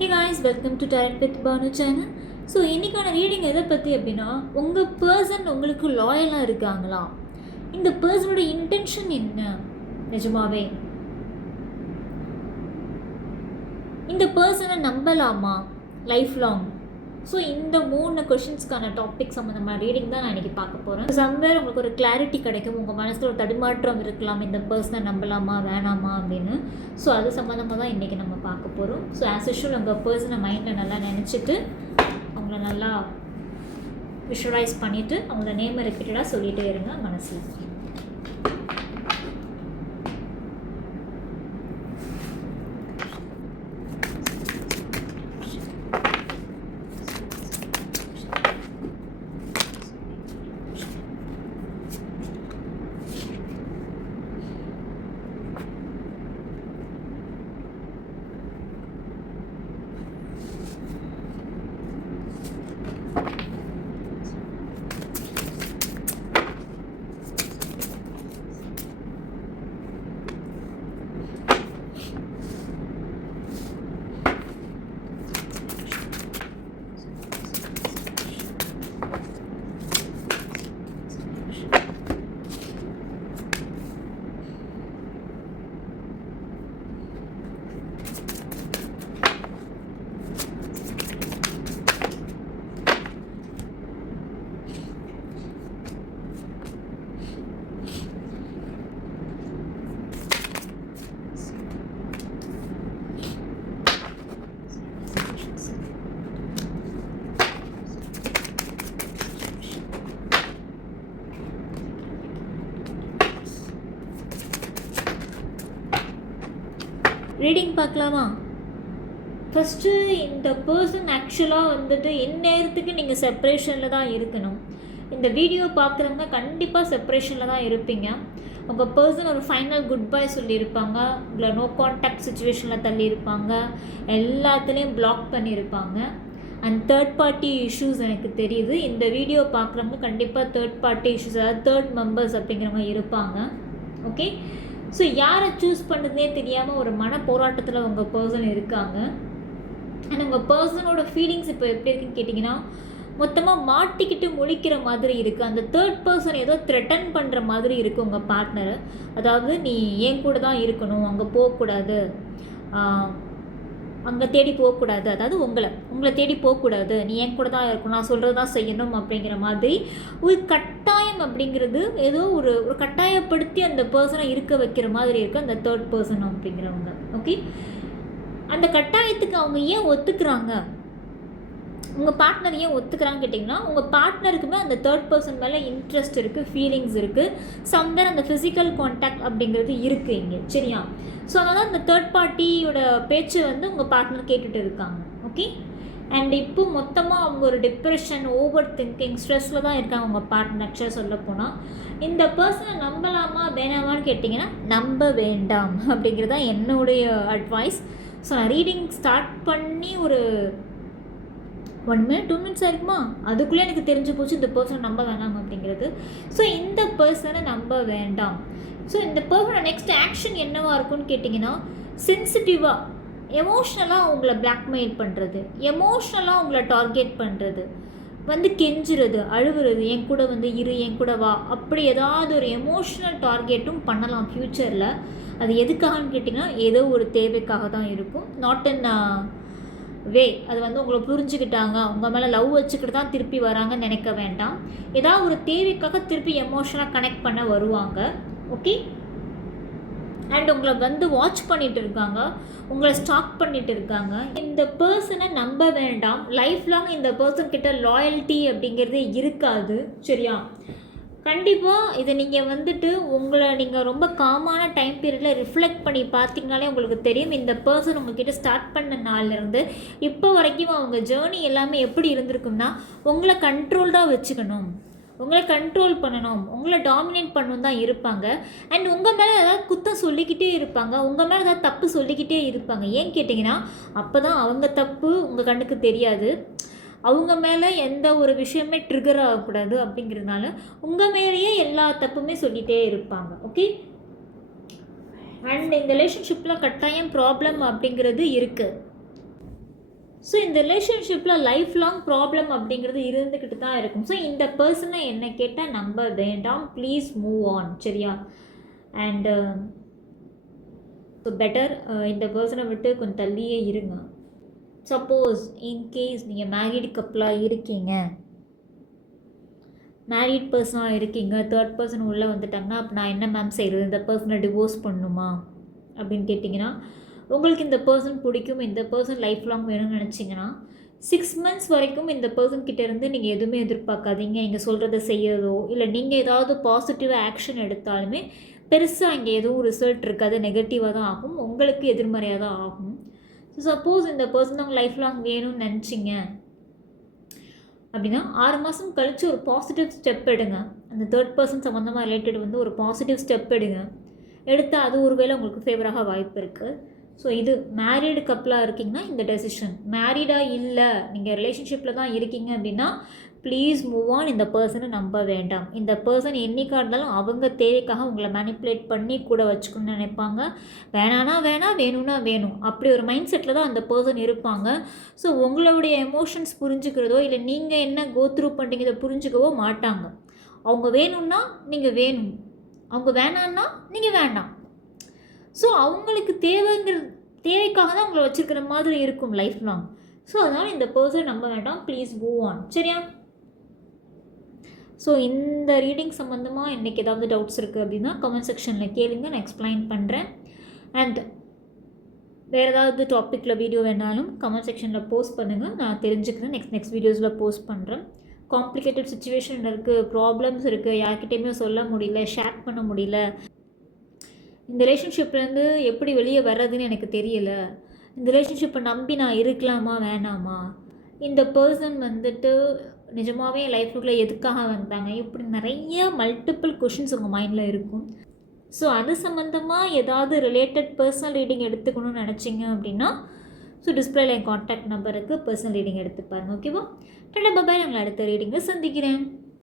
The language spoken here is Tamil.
Hey guys, welcome to Tarot with Banu channel. So இன்றைக்கான ரீடிங் எதை பற்றி அப்படின்னா, உங்கள் பர்சன் உங்களுக்கு லாயலாக இருக்காங்களா? இந்த பர்சனோட இன்டென்ஷன் என்ன? நிஜமாவே இந்த பர்சனை நம்பலாமா லைஃப் லாங்? ஸோ இந்த 3 கொஷின்ஸ்க்கான டாபிக் சம்மந்தமான ரீடிங் தான் நான் இன்றைக்கி பார்க்க போகிறேன். சம்வேர் உங்களுக்கு ஒரு கிளாரிட்டி கிடைக்கும், உங்கள் மனசில் ஒரு தடுமாற்றம் இருக்கலாம், இந்த பர்சனை நம்பலாமா வேணாமா அப்படின்னு. ஸோ அது சம்மந்தமாக தான் இன்றைக்கி நம்ம பார்க்க போகிறோம். ஸோ ஆஸ் யூஷுவல் உங்கள் பர்சனை மைண்டில் நல்லா நினச்சிட்டு அவங்கள நல்லா விஷுவலைஸ் பண்ணிவிட்டு அவங்கள நேம் ரிப்பீட்டடாக சொல்லிகிட்டே இருங்க மனசில். ரீடிங் பார்க்கலாமா? ஃபஸ்ட்டு இந்த பர்சன் ஆக்சுவலாக வந்துட்டு இந்நேரத்துக்கு நீங்கள் செப்ரேஷனில் தான் இருக்கணும். இந்த வீடியோ பார்க்குறவங்க கண்டிப்பாக செப்ரேஷனில் தான் இருப்பீங்க. உங்கள் பர்சன் ஒரு ஃபைனல் குட் பை சொல்லியிருப்பாங்க, உங்களை நோ கான்டாக்ட் சுச்சுவேஷனில் தள்ளியிருப்பாங்க, எல்லாத்துலேயும் பிளாக் பண்ணியிருப்பாங்க. அண்ட் தேர்ட் பார்ட்டி இஷ்யூஸ் எனக்கு தெரியுது. இந்த வீடியோ பார்க்குறவங்க கண்டிப்பாக தேர்ட் பார்ட்டி இஷ்யூஸ், அதாவது தேர்ட் மெம்பர்ஸ் அப்படிங்கிறவங்க இருப்பாங்க. ஓகே, ஸோ யாரை சூஸ் பண்ணுறதுனே தெரியாமல் ஒரு மன போராட்டத்தில் உங்கள் பர்சன் இருக்காங்க. அண்ட் உங்கள் பர்சனோட ஃபீலிங்ஸ் இப்போ எப்படி இருக்குன்னு கேட்டிங்கன்னா, மொத்தமாக மாட்டிக்கிட்டு முழிக்கிற மாதிரி இருக்குது. அந்த தேர்ட் பர்சன் ஏதோ த்ரெட்டன் பண்ணுற மாதிரி இருக்குது உங்கள் பார்ட்னரை. அதாவது நீ என் கூட தான் இருக்கணும், அங்கே போகக்கூடாது, அங்கே தேடி போகக்கூடாது, அதாவது உங்களை தேடி போகக்கூடாது, நீ என் கூட தான் இருக்கணும், நான் சொல்கிறது தான் செய்யணும் அப்படிங்கிற மாதிரி ஒரு கட்டாயம் அப்படிங்கிறது ஏதோ ஒரு கட்டாயப்படுத்தி அந்த பர்சனை இருக்க வைக்கிற மாதிரி இருக்குது அந்த தேர்ட் பர்சன் அப்படிங்கிறவங்க. ஓகே, அந்த கட்டாயத்துக்கு அவங்க ஏன் ஒத்துக்கிறாங்க, உங்கள் பார்ட்னர் ஏன் ஒத்துக்கிறான்னு கேட்டிங்கன்னா, உங்கள் பார்ட்னருக்குமே அந்த தேர்ட் பர்சன் மேலே இன்ட்ரெஸ்ட் இருக்குது, ஃபீலிங்ஸ் இருக்குது, சம்வேர் அந்த ஃபிசிக்கல் கான்டாக்ட் அப்படிங்கிறது இருக்குது இங்கே. சரியா? ஸோ அதனால் அந்த தேர்ட் பார்ட்டியோட பேச்சு வந்து உங்கள் பார்ட்னர் கேட்டுட்டு இருக்காங்க. ஓகே, அண்ட் இப்போ மொத்தமாக அவங்க ஒரு டிப்ரெஷன், ஓவர் திங்கிங், ஸ்ட்ரெஸ்ஸில் தான் இருக்காங்க உங்கள் பார்ட்னர். ஆக்சுவலாக சொல்ல போனால் இந்த பர்சனை நம்பலாமா வேணாமான்னு கேட்டிங்கன்னா நம்ப வேண்டாம் அப்படிங்கிறது தான் என்னுடைய அட்வைஸ். ஸோ நான் ரீடிங் ஸ்டார்ட் பண்ணி ஒரு 1 minute 2 minutes ஆயிருக்குமா, அதுக்குள்ளே எனக்கு தெரிஞ்சு போச்சு இந்த பர்சனை நம்ப வேண்டாம் அப்படிங்கிறது. ஸோ இந்த பர்சனை நம்ப வேண்டாம். ஸோ இந்த பர்சனோட நெக்ஸ்ட் ஆக்ஷன் என்னவாக இருக்குன்னு கேட்டிங்கன்னா, சென்சிட்டிவாக எமோஷ்னலாக அவங்கள பிளாக்மெயில் பண்ணுறது, எமோஷ்னலாக அவங்கள டார்கெட் பண்ணுறது, வந்து கெஞ்சுறது, அழுவுறது, என் கூட வந்து இரு, என் கூட வா, அப்படி ஏதாவது ஒரு எமோஷ்னல் டார்கெட்டும் பண்ணலாம் ஃப்யூச்சரில். அது எதுக்காகன்னு கேட்டிங்கன்னா ஏதோ ஒரு தேவைக்காக தான் இருக்கும். நாட் இன் வே அது வந்து உங்களை புரிஞ்சுக்கிட்டாங்க, உங்கள் மேலே லவ் வச்சுக்கிட்டு தான் திருப்பி வராங்கன்னு நினைக்க வேண்டாம். ஏதாவது ஒரு தேவைக்காக திருப்பி எமோஷனலாக கனெக்ட் பண்ண வருவாங்க. ஓகே, அண்ட் உங்களை வந்து வாட்ச் பண்ணிட்டு இருக்காங்க, உங்களை ஸ்டாக் பண்ணிட்டு இருக்காங்க. இந்த பர்சனை நம்ப வேண்டாம். லைஃப் லாங் இந்த பர்சன் கிட்ட லாயல்ட்டி அப்படிங்கிறதே இருக்காது. சரியா? கண்டிப்பாக இதை நீங்கள் வந்துட்டு உங்களை நீங்கள் ரொம்ப காமான டைம் பீரியடில் ரிஃப்ளெக்ட் பண்ணி பார்த்தீங்கனாலே உங்களுக்கு தெரியும், இந்த பர்சன் உங்கள்கிட்ட ஸ்டார்ட் பண்ண நாள்லேருந்து இப்போ வரைக்கும் அவங்க ஜேர்னி எல்லாமே எப்படி இருந்திருக்கும்னா, உங்களை கண்ட்ரோல்டாக வச்சுக்கணும், உங்களை கண்ட்ரோல் பண்ணணும், உங்களை டாமினேட் பண்ணணும் தான் இருப்பாங்க. அண்ட் உங்கள் மேலே ஏதாவது குத்தம் சொல்லிக்கிட்டே இருப்பாங்க, உங்கள் மேலே ஏதாவது தப்பு சொல்லிக்கிட்டே இருப்பாங்க. ஏன்னு கேட்டிங்கன்னா அப்போ தான் அவங்க தப்பு உங்கள் கண்ணுக்கு தெரியாது, அவங்க மேலே எந்த ஒரு விஷயமே ட்ரிகர் ஆகக்கூடாது அப்படிங்கிறதுனால உங்கள் மேலேயே எல்லா தப்புமே சொல்லிகிட்டே இருப்பாங்க. ஓகே, அண்ட் இந்த ரிலேஷன்ஷிப்பில் கட்டாயம் ப்ராப்ளம் அப்படிங்கிறது இருக்குது. ஸோ இந்த ரிலேஷன்ஷிப்பில் லைஃப் லாங் ப்ராப்ளம் அப்படிங்கிறது இருந்துக்கிட்டு தான் இருக்கும். ஸோ இந்த பர்சனை என்ன கேட்டால் நம்ப வேண்டாம், ப்ளீஸ் மூவ் ஆன். சரியா? அண்டு ஸோ பெட்டர் இந்த பர்சனை விட்டு கொஞ்சம் தள்ளியே இருங்க. சப்போஸ் இன்கேஸ் நீங்கள் மேரீடு கப்பலாக இருக்கீங்க, மேரீட் பர்சனாக இருக்கீங்க, தேர்ட் பர்சன் உள்ளே வந்துட்டாங்கன்னா அப்போ நான் என்ன மேம் செய்கிறது, இந்த பர்சனை டிவோர்ஸ் பண்ணணுமா அப்படின்னு கேட்டிங்கன்னா, உங்களுக்கு இந்த பர்சன் பிடிக்கும், இந்த பர்சன் லைஃப் லாங் வேணும்னு நினச்சிங்கன்னா 6 months வரைக்கும் இந்த பர்சன் கிட்டேருந்து நீங்கள் எதுவுமே எதிர்பார்க்காதீங்க. இங்கே சொல்கிறத செய்யறதோ இல்லை நீங்கள் ஏதாவது பாசிட்டிவாக ஆக்ஷன் எடுத்தாலுமே பெருசாக இங்கே எதுவும் ரிசல்ட் இருக்காது, நெகட்டிவாக தான் ஆகும், உங்களுக்கு எதிர்மறையாக தான் ஆகும். ஸோ சப்போஸ் இந்த பர்சன் அவங்க லைஃப் லாங் வேணும்னு நினச்சிங்க அப்படின்னா 6 மாதம் கழித்து ஒரு பாசிட்டிவ் ஸ்டெப் எடுங்க. அந்த தேர்ட் பர்சன் சம்மந்தமாக ரிலேட்டட் வந்து ஒரு பாசிட்டிவ் ஸ்டெப் எடுத்தால் அது ஒரு வேளை உங்களுக்கு ஃபேவராக வாய்ப்பு இருக்குது. ஸோ இது மேரீடு கப்பலாக இருக்கீங்கன்னா இந்த டெசிஷன். மேரீடாக இல்லை, நீங்கள் ரிலேஷன்ஷிப்பில் தான் இருக்கீங்க அப்படின்னா ப்ளீஸ் மூவ் ஆன். இந்த பர்சனை நம்ப வேண்டாம். இந்த பர்சன் என்றைக்காக இருந்தாலும் அவங்க தேவைக்காக உங்களை மேனிப்புலேட் பண்ணி கூட வச்சுக்கணும்னு நினைப்பாங்க. வேணானா வேணாம், வேணும்னா வேணும், அப்படி ஒரு மைண்ட் செட்டில் தான் அந்த பர்சன் இருப்பாங்க. ஸோ உங்களுடைய எமோஷன்ஸ் புரிஞ்சுக்கிறதோ இல்லை நீங்கள் என்ன கோத்ரூ பண்ணுறீங்கிறத புரிஞ்சுக்கவோ மாட்டாங்க. அவங்க வேணும்னா நீங்கள் வேணும், அவங்க வேணான்னா நீங்கள் வேண்டாம். ஸோ அவங்களுக்கு தேவைக்காக தான் உங்களை வச்சுருக்கிற மாதிரி இருக்கும் லைஃப் லாங். ஸோ அதனால் இந்த பர்சன் நம்ப வேண்டாம், ப்ளீஸ் மூவ் ஆன். சரியா? ஸோ இந்த ரீடிங் சம்மந்தமாக இன்றைக்கி ஏதாவது டவுட்ஸ் இருக்குது அப்படின்னா கமெண்ட் செக்ஷனில் கேளுங்க, நான் எக்ஸ்பிளைன் பண்ணுறேன். அண்ட் வேறு ஏதாவது டாப்பிக்கில் வீடியோ வேணாலும் கமெண்ட் செக்ஷனில் போஸ்ட் பண்ணுங்கள், நான் தெரிஞ்சுக்கிறேன். நெக்ஸ்ட் வீடியோஸில் போஸ்ட் பண்ணுறேன். காம்ப்ளிகேட்டட் சுச்சுவேஷன் இருக்குது, ப்ராப்ளம்ஸ் இருக்குது, யார்கிட்டையுமே சொல்ல முடியல, ஷேர் பண்ண முடியல, இந்த ரிலேஷன்ஷிப்லேருந்து எப்படி வெளியே வர்றதுன்னு எனக்கு தெரியலை, இந்த ரிலேஷன்ஷிப்பை நம்பி நான் இருக்கலாமா வேணாமா, இந்த பர்சன் வந்துட்டு நிஜமாகவே என் லைஃபுக்குள்ளே எதுக்காக வந்தாங்க, இப்படி நிறைய மல்டிபிள் கொஷின்ஸ் உங்கள் மைண்டில் இருக்கும். ஸோ அது சம்மந்தமாக ஏதாவது ரிலேட்டட் பர்சனல் ரீடிங் எடுத்துக்கணும்னு நினச்சிங்க அப்படின்னா ஸோ டிஸ்பிளேல என் கான்டாக்ட் நம்பருக்கு பர்சனல் ரீடிங் எடுத்து பாருங்கள். ஓகேவா? டடா பாய், நாங்கள் அடுத்த ரீடிங்கில் சந்திக்கிறேன்.